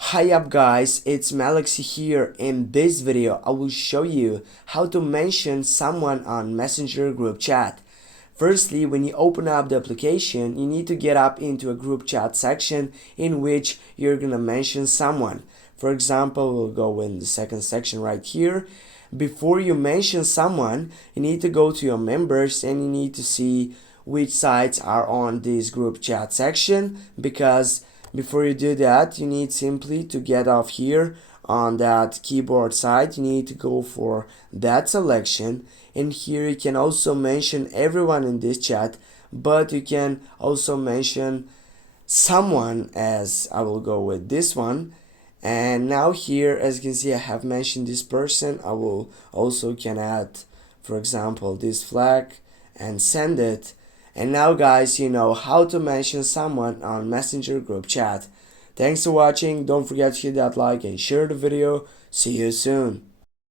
Hi up guys, it's Malexi here. In this video I will show you how to mention someone on Messenger group chat. Firstly, when you open up the application, you need to get up into a group chat section in which you're gonna mention someone. For example, we'll go in the second section right here. Before you mention someone, you need to go to your members and you need to see which sites are on this group chat section, because before you do that, you need simply to get off here on that keyboard side. You need to go for that selection, and here you can also mention everyone in this chat, but you can also mention someone, as I will go with this one. And now here, as you can see, I have mentioned this person. I will also can add, for example, this flag and send it. And now guys, you know how to mention someone on Messenger group chat. Thanks for watching. Don't forget to hit that like and share the video. See you soon.